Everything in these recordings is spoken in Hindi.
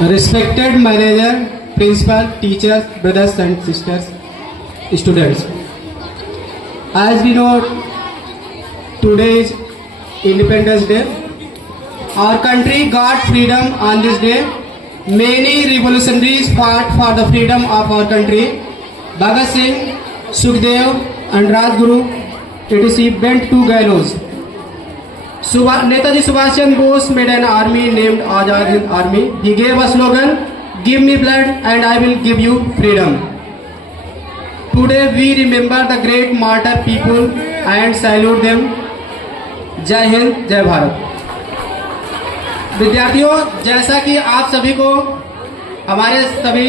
Respected manager, principal, teachers, brothers and sisters, students. As we know, today is Independence Day. Our country got freedom on this day. Many revolutionaries fought for the freedom of our country. Bhagat Singh, Sukhdev and Rajguru etc. went to gallows. Netaji Subhash Chandra Bose made an army named Azad Hind Army. He gave a slogan, "Give me blood and I will give you freedom." Today we remember the great martyr people and salute them. जय हिंद, जय भारत। विद्यार्थियों, जैसा कि आप सभी को हमारे सभी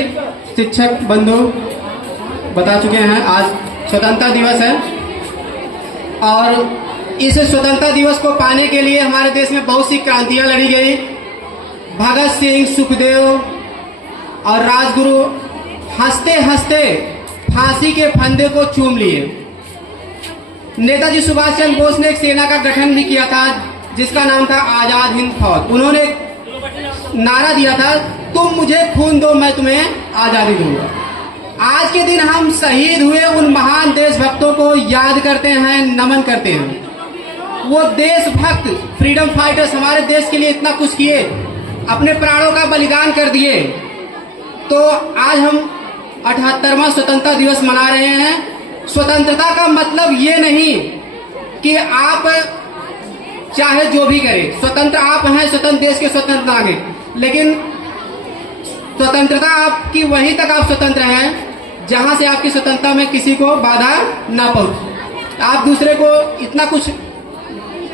शिक्षक बंधु बता चुके हैं, आज स्वतंत्रता दिवस है और इस स्वतंत्रता दिवस को पाने के लिए हमारे देश में बहुत सी क्रांतियां लड़ी गई। भगत सिंह, सुखदेव और राजगुरु हंसते हंसते फांसी के फंदे को चूम लिए। नेताजी सुभाष चंद्र बोस ने एक सेना का गठन भी किया था जिसका नाम था आजाद हिंद फौज। उन्होंने नारा दिया था, तुम मुझे खून दो मैं तुम्हें आजादी दूंगा। आज के दिन हम शहीद हुए उन महान देशभक्तों को याद करते हैं, नमन करते हैं। वो देशभक्त फ्रीडम फाइटर्स हमारे देश के लिए इतना कुछ किए, अपने प्राणों का बलिदान कर दिए। तो आज हम 78वां स्वतंत्रता दिवस मना रहे हैं। स्वतंत्रता का मतलब ये नहीं कि आप चाहे जो भी करें, स्वतंत्र आप हैं, स्वतंत्र देश के स्वतंत्र नागरिक, लेकिन स्वतंत्रता आपकी वहीं तक आप स्वतंत्र हैं जहां से आपकी स्वतंत्रता में किसी को बाधा ना पहुंचे। आप दूसरे को इतना कुछ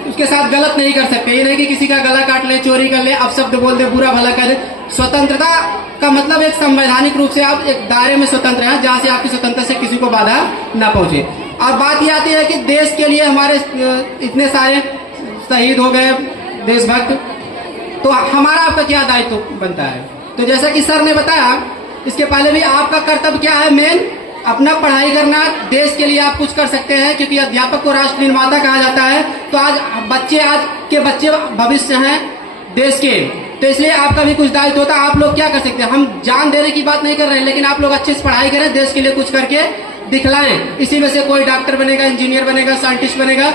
उसके साथ गलत नहीं कर सकते। ये नहीं कि किसी का गला काट ले, चोरी कर ले, अपशब्द बोल दे, बुरा भला कर दे। स्वतंत्रता का मतलब एक संवैधानिक रूप से आप एक दायरे में स्वतंत्र हैं जहां से आपकी स्वतंत्रता से किसी को बाधा ना पहुंचे। अब बात ये आती है कि देश के लिए हमारे इतने सारे शहीद हो गए देशभक्त, तो हमारा आपका क्या दायित्व बनता है? तो जैसा कि सर ने बताया, इसके पहले भी आपका कर्तव्य क्या है? मेन अपना पढ़ाई करना। देश के लिए आप कुछ कर सकते हैं क्योंकि अध्यापक को राष्ट्र निर्माता कहा जाता है। तो आज के बच्चे भविष्य हैं देश के, तो इसलिए आपका भी कुछ दायित्व होता है। आप लोग क्या कर सकते हैं? हम जान देने की बात नहीं कर रहे हैं, लेकिन आप लोग अच्छे से पढ़ाई करें, देश के लिए कुछ करके दिखलाएं। इसी में से कोई डॉक्टर बनेगा, इंजीनियर बनेगा, साइंटिस्ट बनेगा,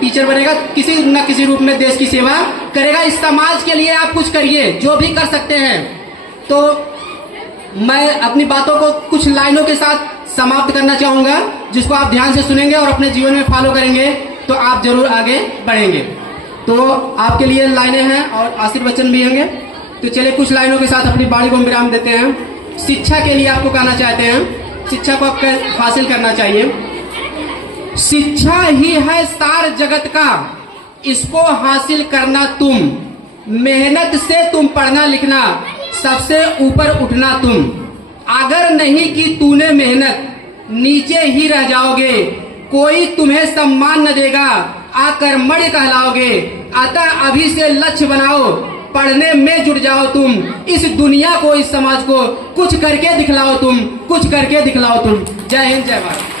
टीचर बनेगा, किसी न किसी रूप में देश की सेवा करेगा। इस समाज के लिए आप कुछ करिए, जो भी कर सकते हैं। तो मैं अपनी बातों को कुछ लाइनों के साथ समाप्त करना चाहूंगा, जिसको आप ध्यान से सुनेंगे और अपने जीवन में फॉलो करेंगे तो आप जरूर आगे बढ़ेंगे। तो आपके लिए लाइनें हैं और आशीर्वचन भी होंगे। तो चलिए कुछ लाइनों के साथ अपनी बाणी को विराम देते हैं। शिक्षा के लिए आपको कहना चाहते हैं, शिक्षा को आपको हासिल करना चाहिए। शिक्षा ही है सार जगत का, इसको हासिल करना तुम। मेहनत से तुम पढ़ना लिखना, सबसे ऊपर उठना तुम। अगर नहीं की तूने मेहनत, नीचे ही रह जाओगे। कोई तुम्हें सम्मान न देगा, अकर्मण्य कहलाओगे। अतः अभी से लक्ष्य बनाओ, पढ़ने में जुट जाओ तुम। इस दुनिया को, इस समाज को कुछ करके दिखलाओ तुम, कुछ करके दिखलाओ तुम। जय हिंद, जय भारत।